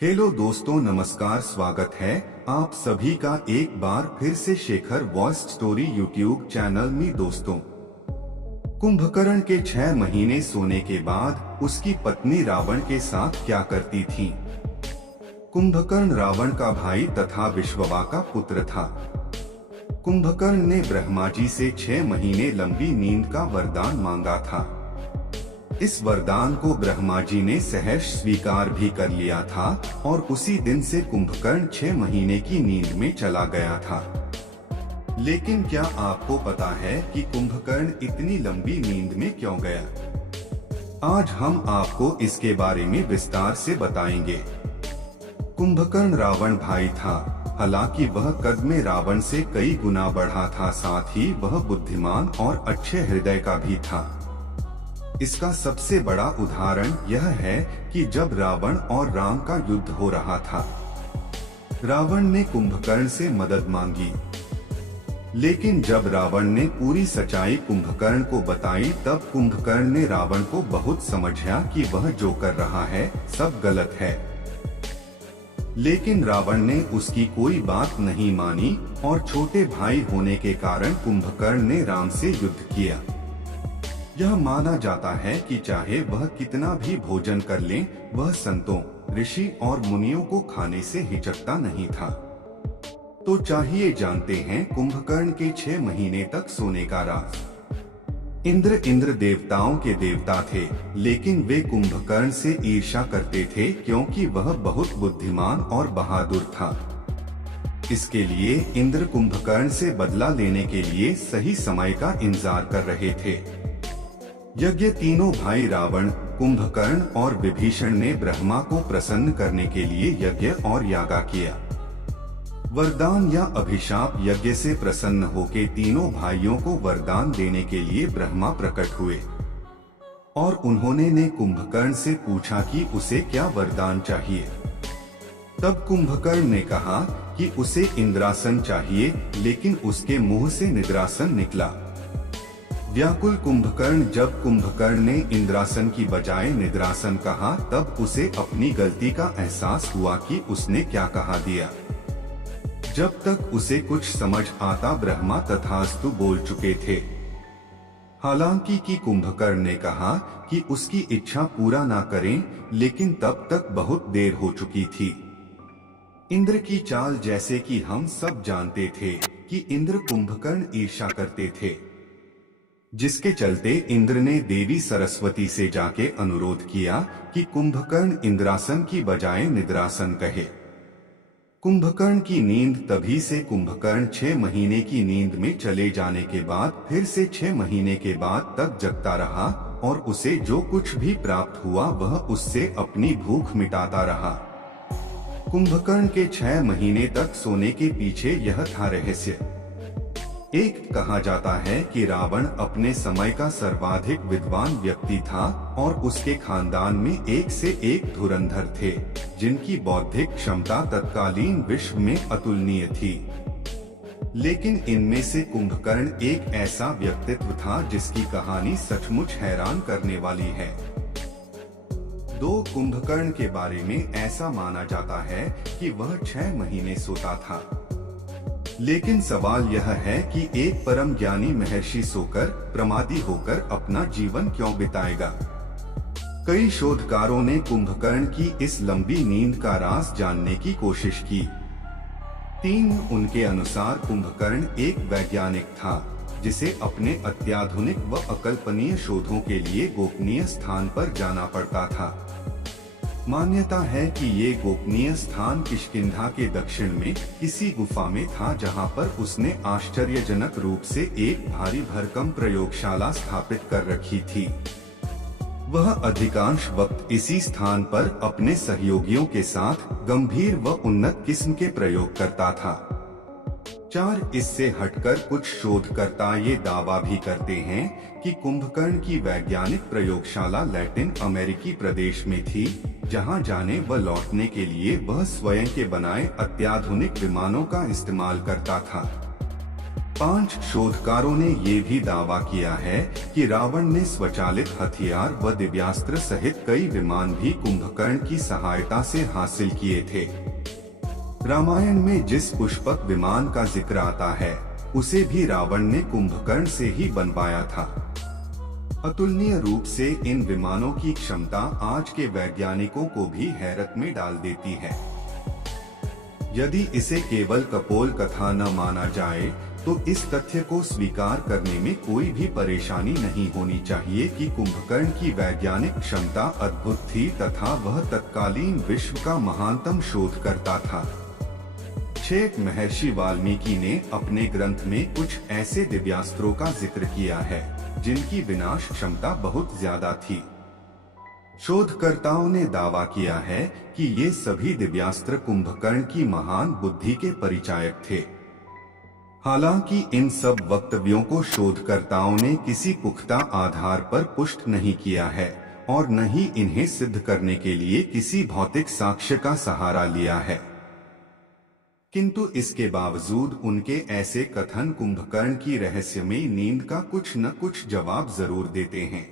Hello दोस्तों, नमस्कार। स्वागत है आप सभी का एक बार फिर से Shekhar voice story YouTube channel में। दोस्तों, कुंभकर्ण के 6 महीने सोने के बाद उसकी पत्नी रावण के साथ क्या करती थी। कुंभकर्ण रावण का भाई तथा विश्ववा का पुत्र था। कुंभकर्ण ने ब्रह्मा जी से 6 महीने लंबी नींद का वरदान मांगा था। इस वरदान को ब्रह्मा जी ने सहर्ष स्वीकार भी कर लिया था और उसी दिन से कुंभकर्ण 6 महीने की नींद में चला गया था। लेकिन क्या आपको पता है कि कुंभकर्ण इतनी लंबी नींद में क्यों गया? आज हम आपको इसके बारे में विस्तार से बताएंगे। कुंभकर्ण रावण भाई था। हालांकि वह कद में रावण से कई गुना बढ़ा था, साथ ही वह बुद्धिमान और अच्छे हृदय का भी था। इसका सबसे बड़ा उदाहरण यह है कि जब रावण और राम का युद्ध हो रहा था, रावण ने कुंभकर्ण से मदद मांगी। लेकिन जब रावण ने पूरी सच्चाई कुंभकर्ण को बताई, तब कुंभकर्ण ने रावण को बहुत समझाया कि वह जो कर रहा है सब गलत है। लेकिन रावण ने उसकी कोई बात नहीं मानी और छोटे भाई होने के कारण कुंभकर्ण ने राम से युद्ध किया। यह माना जाता है कि चाहे वह कितना भी भोजन कर ले, वह संतों, ऋषि और मुनियों को खाने से हिचकता नहीं था। तो चाहिए जानते हैं कुंभकर्ण के 6 महीने तक सोने का राज। इंद्र देवताओं के देवता थे, लेकिन वे कुंभकर्ण से ईर्ष्या करते थे क्योंकि वह बहुत बुद्धिमान और बहादुर था। इसके लिए इंद्र कुंभकर्ण से बदला लेने के लिए सही समय का इंतजार कर रहे थे। यज्ञ तीनों भाई रावण, कुंभकर्ण और विभीषण ने ब्रह्मा को प्रसन्न करने के लिए यज्ञ और यागा किया। वरदान या अभिशाप यज्ञ से प्रसन्न होकर तीनों भाइयों को वरदान देने के लिए ब्रह्मा प्रकट हुए और उन्होंने कुंभकर्ण से पूछा कि उसे क्या वरदान चाहिए। तब कुंभकर्ण ने कहा कि उसे इंद्रासन चाहिए, लेकिन उसके मुंह से निद्रासन निकला। व्याकुल कुंभकर्ण जब कुंभकर्ण ने इंद्रासन की बजाय निद्रासन कहा, तब उसे अपनी गलती का एहसास हुआ कि उसने क्या कहा दिया। जब तक उसे कुछ समझ आता, ब्रह्मा तथास्तु बोल चुके थे। हालांकि कि कुंभकर्ण ने कहा कि उसकी इच्छा पूरा ना करें, लेकिन तब तक बहुत देर हो चुकी थी। इंद्र की चाल जैसे कि हम सब जानते थे कि इंद्र कुंभकर्ण ईर्ष्या करते थे, जिसके चलते इंद्र ने देवी सरस्वती से जाके अनुरोध किया कि कुंभकर्ण इंद्रासन की बजाय निद्रासन कहे। कुंभकर्ण की नींद तभी से कुंभकर्ण 6 महीने की नींद में चले जाने के बाद फिर से 6 महीने के बाद तक जगता रहा और उसे जो कुछ भी प्राप्त हुआ वह उससे अपनी भूख मिटाता रहा। कुंभकर्ण के 6 महीने तक सोने के पीछे यह था रहस्य। एक कहा जाता है कि रावण अपने समय का सर्वाधिक विद्वान व्यक्ति था और उसके खानदान में एक से एक धुरंधर थे, जिनकी बौद्धिक क्षमता तत्कालीन विश्व में अतुलनीय थी। लेकिन इनमें से कुंभकर्ण एक ऐसा व्यक्तित्व था जिसकी कहानी सचमुच हैरान करने वाली है। 2 कुंभकर्ण के बारे में ऐसा माना जाता है कि वह 6 महीने सोता था। लेकिन सवाल यह है कि एक परम ज्ञानी महर्षि सोकर, प्रमादी होकर अपना जीवन क्यों बिताएगा। कई शोधकारों ने कुंभकर्ण की इस लंबी नींद का राज जानने की कोशिश की। 3 उनके अनुसार कुंभकर्ण एक वैज्ञानिक था जिसे अपने अत्याधुनिक व अकल्पनीय शोधों के लिए गोपनीय स्थान पर जाना पड़ता था। मान्यता है कि ये गोपनीय स्थान किष्किंधा के दक्षिण में किसी गुफा में था, जहां पर उसने आश्चर्यजनक रूप से एक भारी भरकम प्रयोगशाला स्थापित कर रखी थी। वह अधिकांश वक्त इसी स्थान पर अपने सहयोगियों के साथ गंभीर व उन्नत किस्म के प्रयोग करता था। 4 इससे हटकर कुछ शोधकर्ता ये दावा भी करते हैं कि कुंभकर्ण की वैज्ञानिक प्रयोगशाला लैटिन अमेरिकी प्रदेश में थी, जहां जाने व लौटने के लिए वह स्वयं के बनाए अत्याधुनिक विमानों का इस्तेमाल करता था। 5 शोधकारों ने ये भी दावा किया है कि रावण ने स्वचालित हथियार व दिव्यास्त्र सहित कई विमान भी कुंभकर्ण की सहायता से हासिल किए थे। रामायण में जिस पुष्पक विमान का जिक्र आता है उसे भी रावण ने कुंभकर्ण से ही बनवाया था। अतुलनीय रूप से इन विमानों की क्षमता आज के वैज्ञानिकों को भी हैरत में डाल देती है। यदि इसे केवल कपोल कथा न माना जाए तो इस तथ्य को स्वीकार करने में कोई भी परेशानी नहीं होनी चाहिए कि कुंभकर्ण की वैज्ञानिक क्षमता अद्भुत थी तथा वह तत्कालीन विश्व का महानतम शोधकर्ता था। छेक महर्षि वाल्मीकि ने अपने ग्रंथ में कुछ ऐसे दिव्यास्त्रों का जिक्र किया है जिनकी विनाश क्षमता बहुत ज्यादा थी। शोधकर्ताओं ने दावा किया है कि ये सभी दिव्यास्त्र कुंभकर्ण की महान बुद्धि के परिचायक थे। हालांकि इन सब वक्तव्यों को शोधकर्ताओं ने किसी पुख्ता आधार पर पुष्ट नहीं किया है और न ही इन्हें सिद्ध करने के लिए किसी भौतिक साक्ष्य का सहारा लिया है। किंतु इसके बावजूद उनके ऐसे कथन कुंभकर्ण की रहस्यमयी नींद का कुछ न कुछ जवाब जरूर देते हैं।